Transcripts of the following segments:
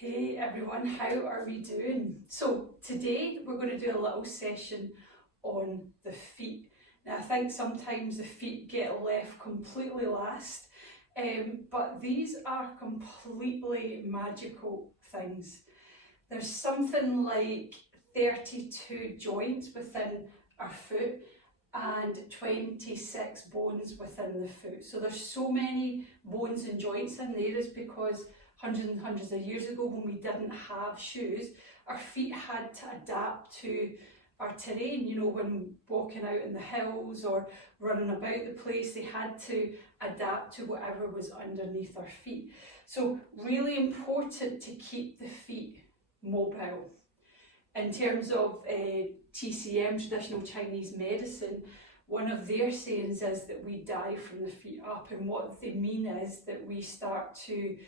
Hey everyone, how are we doing? So today we're going to do a little session on the feet. Now I think sometimes the feet get left completely last, but these are completely magical things. There's something like 32 joints within our foot and 26 bones within the foot. So there's so many bones and joints in there is because hundreds and hundreds of years ago, when we didn't have shoes, our feet had to adapt to our terrain. You know, when walking out in the hills or running about the place, they had to adapt to whatever was underneath our feet. So really important to keep the feet mobile. In terms of TCM, traditional Chinese medicine, one of their sayings is that we die from the feet up, and what they mean is that we start to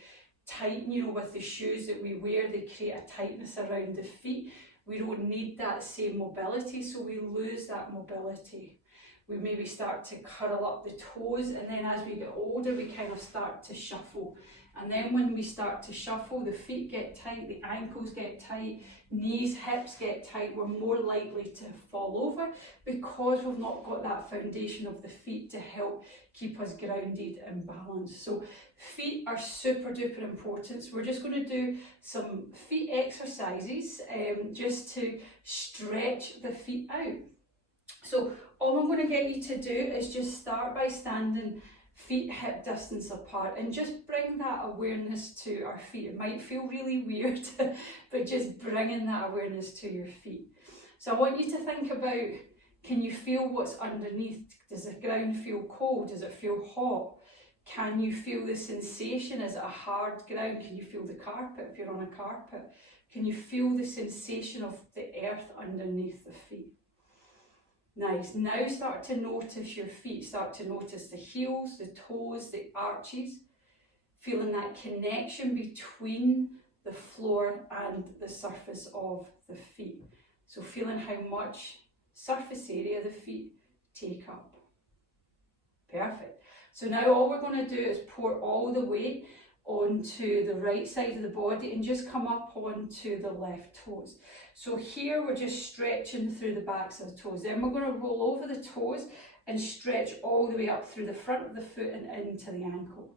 tighten, you know, with the shoes that we wear, they create a tightness around the feet. We don't need that same mobility, so we lose that mobility. We maybe start to curl up the toes, and then as we get older, we kind of start to shuffle. And then when we start to shuffle, the feet get tight, the ankles get tight, knees, hips get tight. We're more likely to fall over because we've not got that foundation of the feet to help keep us grounded and balanced. So feet are super duper important. So we're just going to do some feet exercises just to stretch the feet out. So all I'm going to get you to do is just start by standing feet hip distance apart and just bring that awareness to our feet. It might feel really weird, but just bringing that awareness to your feet. So I want you to think about, can you feel what's underneath? Does the ground feel cold? Does it feel hot? Can you feel the sensation? Is it a hard ground? Can you feel the carpet if you're on a carpet? Can you feel the sensation of the earth underneath the feet? Nice. Now start to notice your feet. Start to notice the heels, the toes, the arches. Feeling that connection between the floor and the surface of the feet. So feeling how much surface area the feet take up. Perfect. So now all we're going to do is pour all the weight onto the right side of the body and just come up onto the left toes. So here we're just stretching through the backs of the toes. Then we're going to roll over the toes and stretch all the way up through the front of the foot and into the ankle.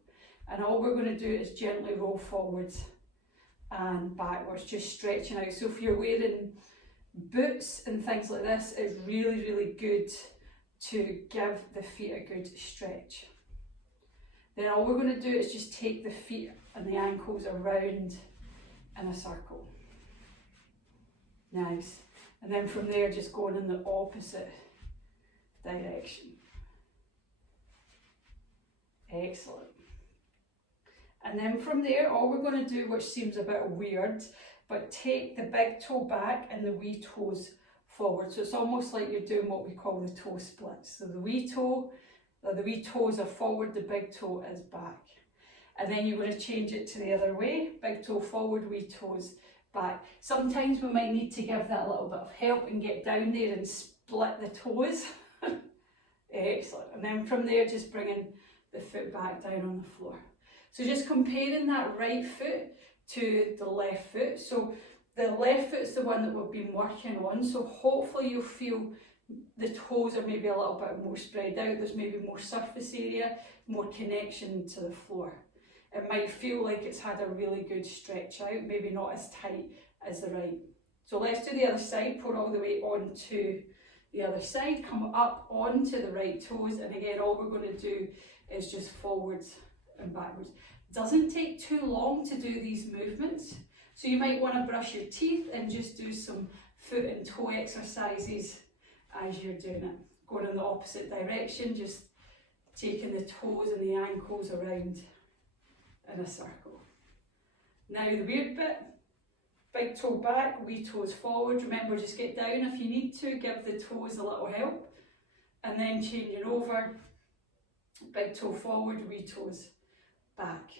And all we're going to do is gently roll forwards and backwards, just stretching out. So if you're wearing boots and things like this, it's really, really good to give the feet a good stretch. Then all we're going to do is just take the feet and the ankles around in a circle. Nice. And then from there, just going in the opposite direction. Excellent. And then from there, all we're going to do, which seems a bit weird, but take the big toe back and the wee toes forward. So it's almost like you're doing what we call the toe splits. So the wee toes are forward, the big toe is back. And then you're going to change it to the other way. Big toe forward, wee toes back. Sometimes we might need to give that a little bit of help and get down there and split the toes. Excellent. And then from there, just bringing the foot back down on the floor. So just comparing that right foot to the left foot. So the left foot's the one that we've been working on. So hopefully you'll feel the toes are maybe a little bit more spread out. There's maybe more surface area, more connection to the floor. It might feel like it's had a really good stretch out, maybe not as tight as the right. So let's do the other side. Pour all the way onto the other side. Come up onto the right toes. And again, all we're going to do is just forwards and backwards. It doesn't take too long to do these movements. So you might want to brush your teeth and just do some foot and toe exercises as you're doing it. Going in the opposite direction, just taking the toes and the ankles around in a circle. Now the weird bit, big toe back, wee toes forward. Remember, just get down if you need to, give the toes a little help. And then changing over, big toe forward, wee toes back.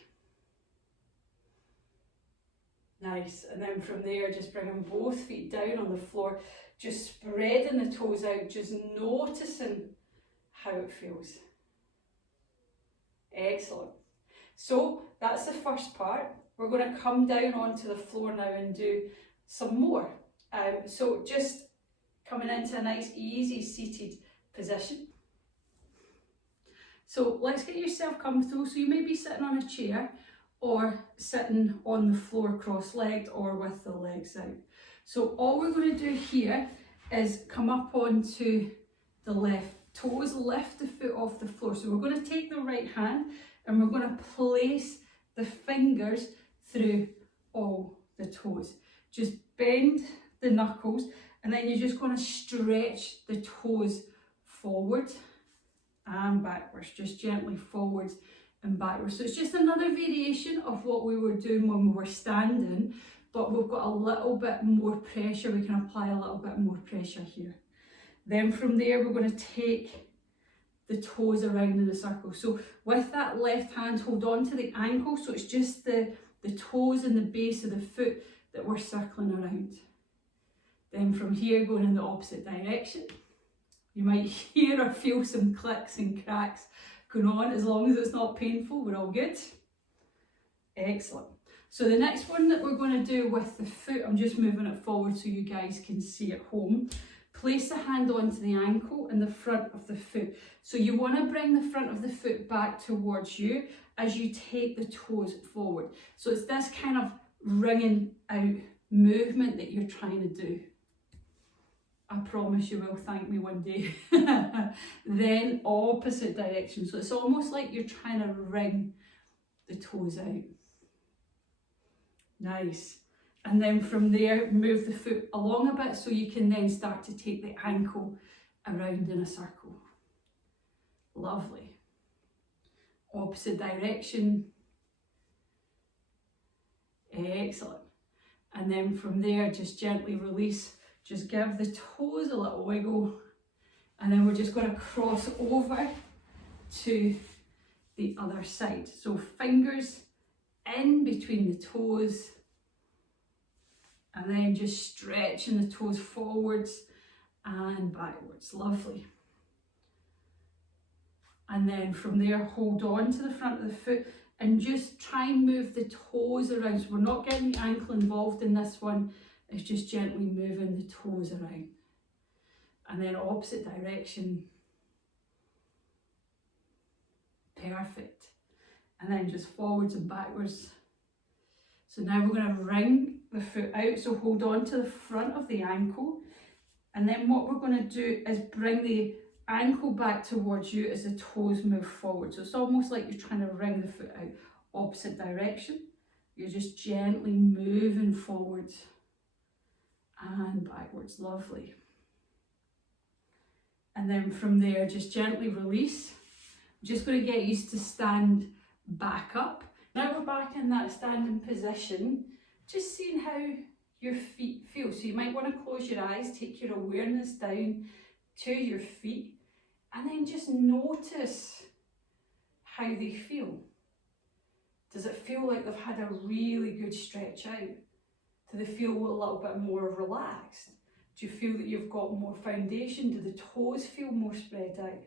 Nice. And then from there, just bringing both feet down on the floor, just spreading the toes out, just noticing how it feels. Excellent. So that's the first part. we're going to come down onto the floor now and do some more. So just coming into a nice easy seated position. So let's get yourself comfortable. So you may be sitting on a chair or sitting on the floor cross-legged or with the legs out. So all we're going to do here is come up onto the left toes, lift the foot off the floor. So we're going to take the right hand and we're going to place the fingers through all the toes. Just bend the knuckles and then you're just going to stretch the toes forward and backwards, just gently forwards and backwards. So it's just another variation of what we were doing when we were standing, but we've got a little bit more pressure. We can apply a little bit more pressure here. Then from there, we're going to take the toes around in a circle. So with that left hand, hold on to the ankle. So it's just the toes and the base of the foot that we're circling around. Then from here, going in the opposite direction. You might hear or feel some clicks and cracks going on. As long as it's not painful, we're all good. Excellent. So the next one that we're going to do with the foot, I'm just moving it forward so you guys can see at home. Place the hand onto the ankle and the front of the foot. So you want to bring the front of the foot back towards you as you take the toes forward. So it's this kind of wringing out movement that you're trying to do. I promise you will thank me one day. Then opposite direction. So it's almost like you're trying to wring the toes out. Nice. And then from there, move the foot along a bit so you can then start to take the ankle around in a circle. Lovely. Opposite direction. Excellent. And then from there, just gently release. Just give the toes a little wiggle. And then we're just going to cross over to the other side. So fingers in between the toes. And then just stretching the toes forwards and backwards. Lovely. And then from there, hold on to the front of the foot and just try and move the toes around. So we're not getting the ankle involved in this one. It's just gently moving the toes around. And then opposite direction. Perfect. And then just forwards and backwards. So now we're going to wring the foot out. So hold on to the front of the ankle. And then what we're going to do is bring the ankle back towards you as the toes move forward. So it's almost like you're trying to wring the foot out. Opposite direction. You're just gently moving forwards and backwards. Lovely. And then from there, just gently release. I'm just going to get used to stand back up. Now we're back in that standing position, just seeing how your feet feel. So you might want to close your eyes, take your awareness down to your feet, and then just notice how they feel. Does it feel like they've had a really good stretch out? Do they feel a little bit more relaxed? Do you feel that you've got more foundation? Do the toes feel more spread out?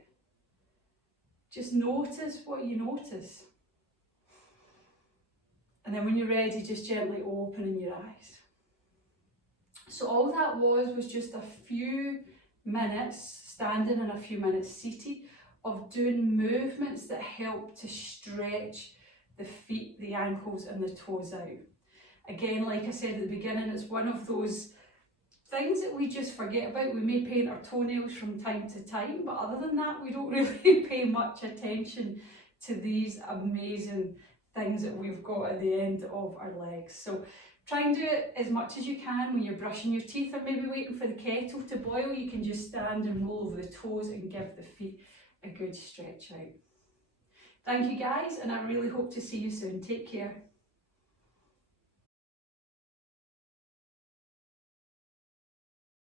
Just notice what you notice. And then when you're ready, just gently opening your eyes. So all that was just a few minutes standing and a few minutes seated of doing movements that help to stretch the feet, the ankles and the toes out. Again, like I said at the beginning, it's one of those things that we just forget about. We may paint our toenails from time to time, but other than that, we don't really pay much attention to these amazing things that we've got at the end of our legs. So try and do it as much as you can when you're brushing your teeth or maybe waiting for the kettle to boil. You can just stand and roll over the toes and give the feet a good stretch out. Thank you guys, and I really hope to see you soon. Take care.